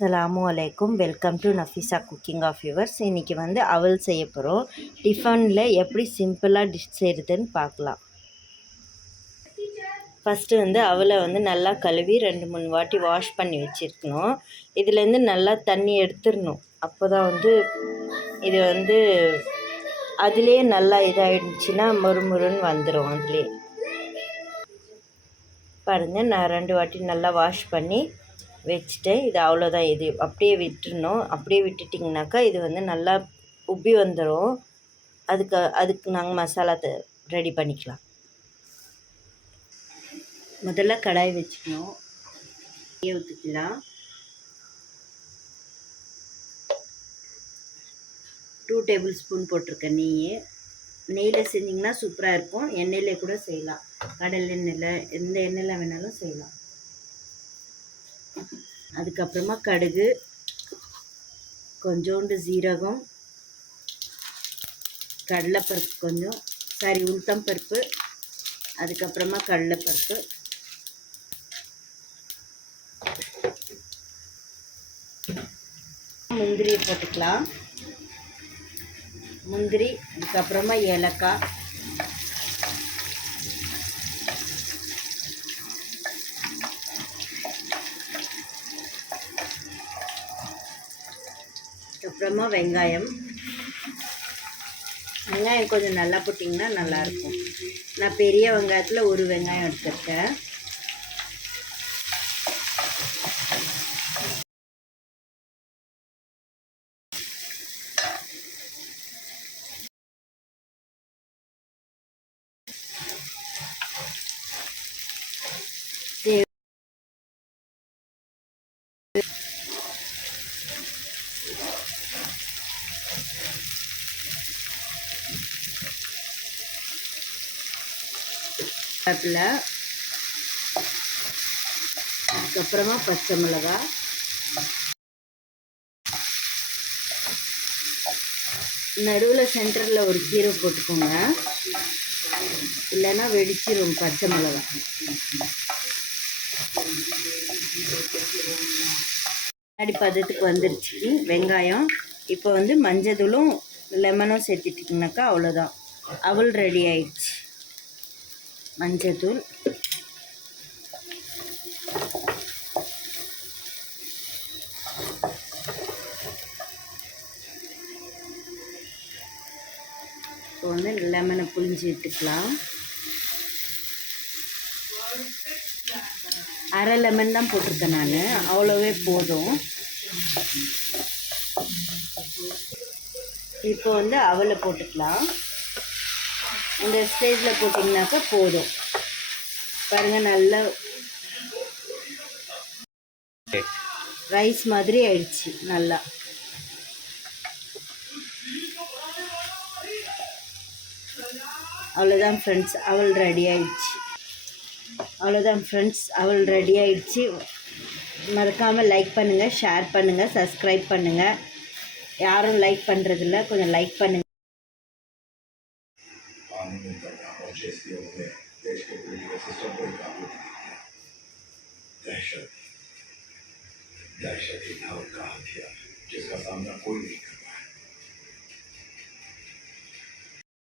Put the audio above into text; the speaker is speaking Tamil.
அஸ்ஸலாமு அலைக்கும். Welcome to Nafeesa cooking of yours. இன்றைக்கி வந்து அவல் செய்ய போகிறோம். டிஃபனில் எப்படி சிம்பிளாக டிஷ் செய்கிறதுன்னு பார்க்கலாம். ஃபஸ்ட்டு வந்து அவலை வந்து நல்லா கழுவி 2-3 வாட்டி வாஷ் பண்ணி வச்சுருக்கணும். இதுலேருந்து நல்லா தண்ணி எடுத்துடணும். அப்போ தான் வந்து இது வந்து அதுலேயே நல்லா இதாகிடுச்சின்னா மொறுமொறுன்னு வந்துடும். அதுலேயே பாருங்கள், நான் 2 வாட்டி நல்லா வாஷ் பண்ணி வச்சுட்டேன். இது அவ்வளோதான். இது அப்படியே விட்டுறணும். அப்படியே விட்டுட்டிங்கனாக்கா இது வந்து நல்லா உப்பி வந்துடும். அதுக்கு நாங்கள் மசாலா ரெடி பண்ணிக்கலாம். முதல்ல கடாய் வச்சுக்கணும். நெய் ஊற்றிக்கலாம். 2 டேபிள் ஸ்பூன் போட்டிருக்கேன் நெய். நெய்யில் செஞ்சிங்கன்னா சூப்பராக இருக்கும். எண்ணெயிலே கூட செய்யலாம். கடல் எண்ணெயில் எந்த எண்ணெயில் வேணாலும் செய்யலாம். அதுக்கப்புறமா கடுகு, கொஞ்சோண்டு சீரகம், கடலைப்பருப்பு கொஞ்சம், உளுத்தம் பருப்பு, அதுக்கப்புறமா கடலைப்பருப்பு, முந்திரியை போட்டுக்கலாம். முந்திரி, அதுக்கப்புறமா ஏலக்காய், அப்புறமா வெங்காயம் கொஞ்சம் நல்லா போட்டிங்கன்னா நல்லாயிருக்கும். நான் பெரிய வெங்காயத்தில் ஒரு வெங்காயம் எடுத்துருக்கேன். அதுக்கப்புறமா பச்சை மிளகாய், நடுவில் சென்டரில் ஒரு கீரை போட்டுக்கோங்க, இல்லைன்னா வெடிச்சிரும் பச்சை மிளகாய். முன்னாடி பதத்துக்கு வந்துருச்சு வெங்காயம். இப்போ வந்து மஞ்சத்தூளும் லெமனும் சேர்த்துட்டிங்கனாக்கா அவ்வளோதான், அவல் ரெடி ஆயிடுச்சு. மஞ்சத்தூள், இப்போ வந்து லெமனை புழிஞ்சு விட்டுக்கலாம். அரை லெமன் தான் போட்டிருக்கேன் நான், அவ்வளோவே போதும். இப்போ வந்து அவலை போட்டுக்கலாம். இந்த ஸ்டேஜில் போட்டிங்கனாக்கா போதும். பாருங்கள், நல்லா ரைஸ் மாதிரி ஆயிடுச்சு. நல்லா அவ்வளோதான் ஃப்ரெண்ட்ஸ், அவல் ரெடி ஆயிடுச்சு. மறக்காமல் லைக் பண்ணுங்கள், ஷேர் பண்ணுங்கள், சப்ஸ்கிரைப் பண்ணுங்கள். யாரும் லைக் பண்ணுறதில்ல, கொஞ்சம் லைக் பண்ணுங்கள். दहशत ही था उनका हथियार, जिसका सामना कोई नहीं